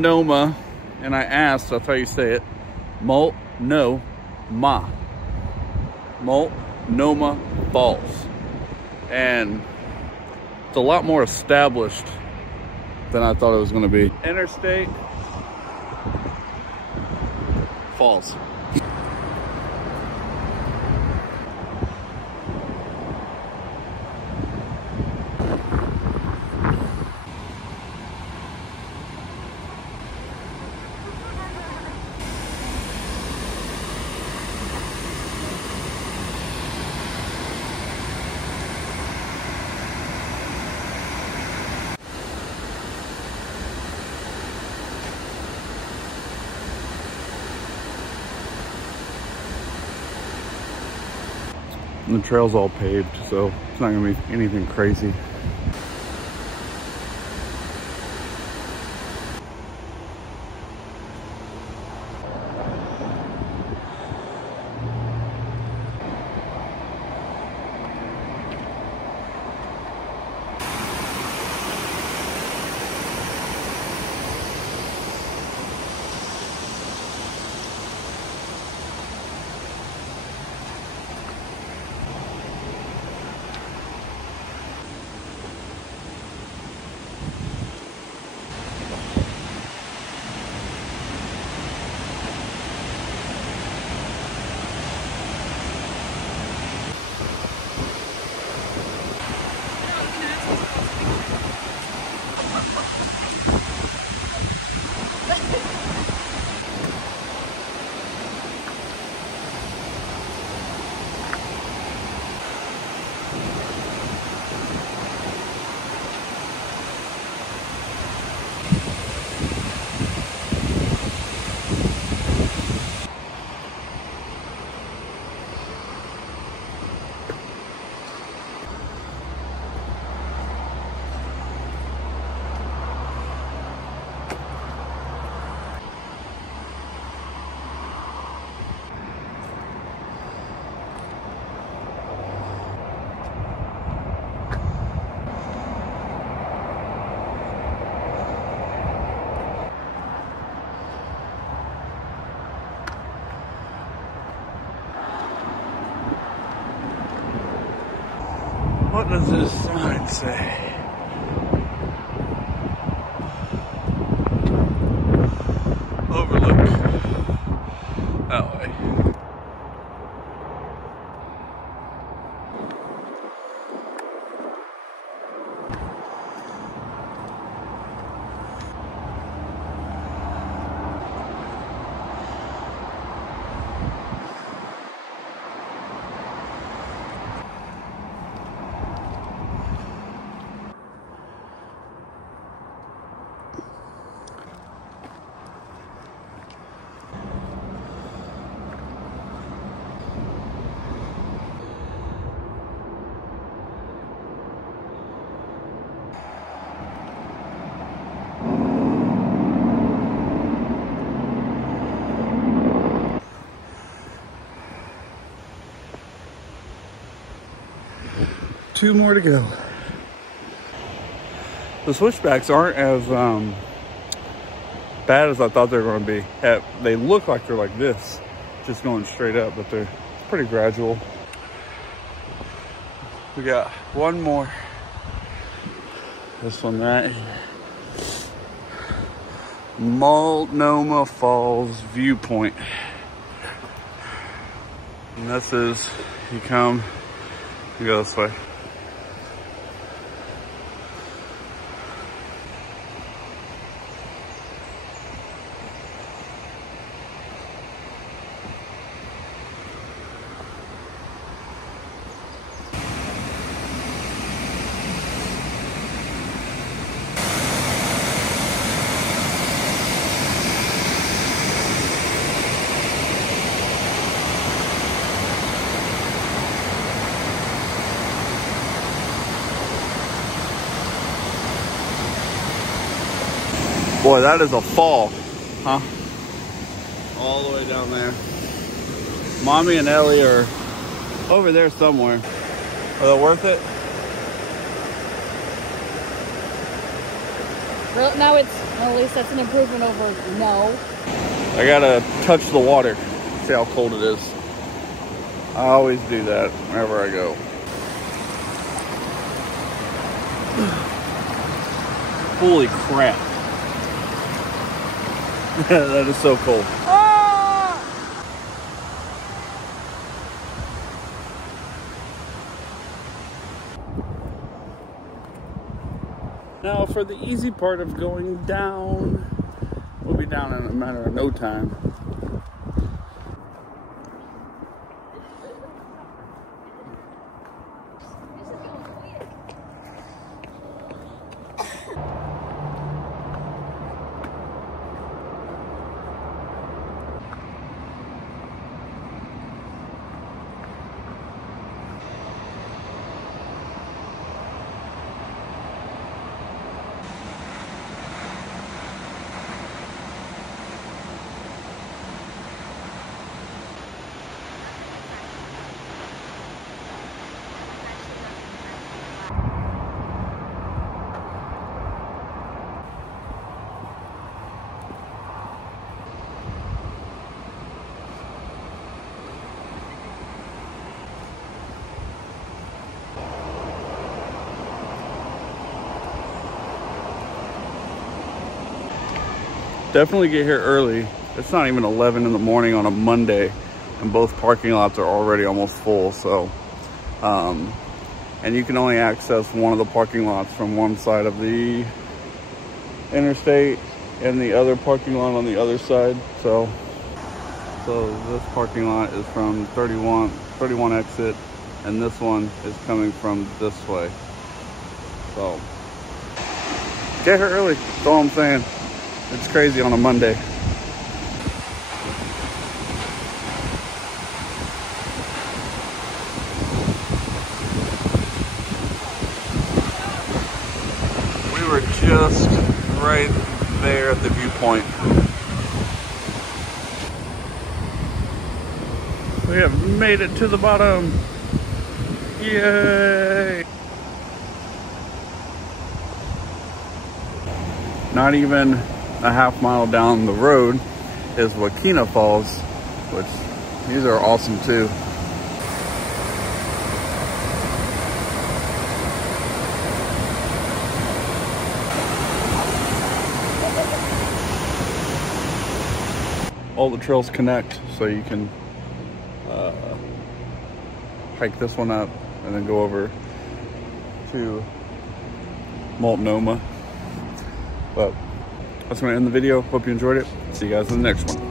Multnomah, and I asked, that's how you say it, Multnomah Falls. And it's a lot more established than I thought it was going to be. Interstate Falls. And the trail's all paved, so it's not gonna be anything crazy. What does this sign say? Overlook that way. Two more to go. The switchbacks aren't as bad as I thought they were going to be. They look like they're like this, just going straight up, but they're pretty gradual. We got one more. This one right here. Multnomah Falls viewpoint. And this is, you go this way. Boy, that is a fall, huh? All the way down there. Mommy and Ellie are over there somewhere. Are they worth it? Now it's, well, at least that's an improvement over no. I gotta touch the water, see how cold it is. I always do that wherever I go. Holy crap. That is so cold. Now for the easy part of going down, we'll be down in a matter of no time. Definitely get here early. It's not even 11 in the morning on a Monday, and both parking lots are already almost full. So, and you can only access one of the parking lots from one side of the interstate and the other parking lot on the other side. So this parking lot is from 31 exit, and this one is coming from this way. So get here early, that's all I'm saying. It's crazy on a Monday. We were just right there at the viewpoint. We have made it to the bottom. Yay! Not even a half mile down the road is Wakena Falls, which these are awesome too. All the trails connect, so you can hike this one up and then go over to Multnomah. But that's going to end the video. Hope you enjoyed it. See you guys in the next one.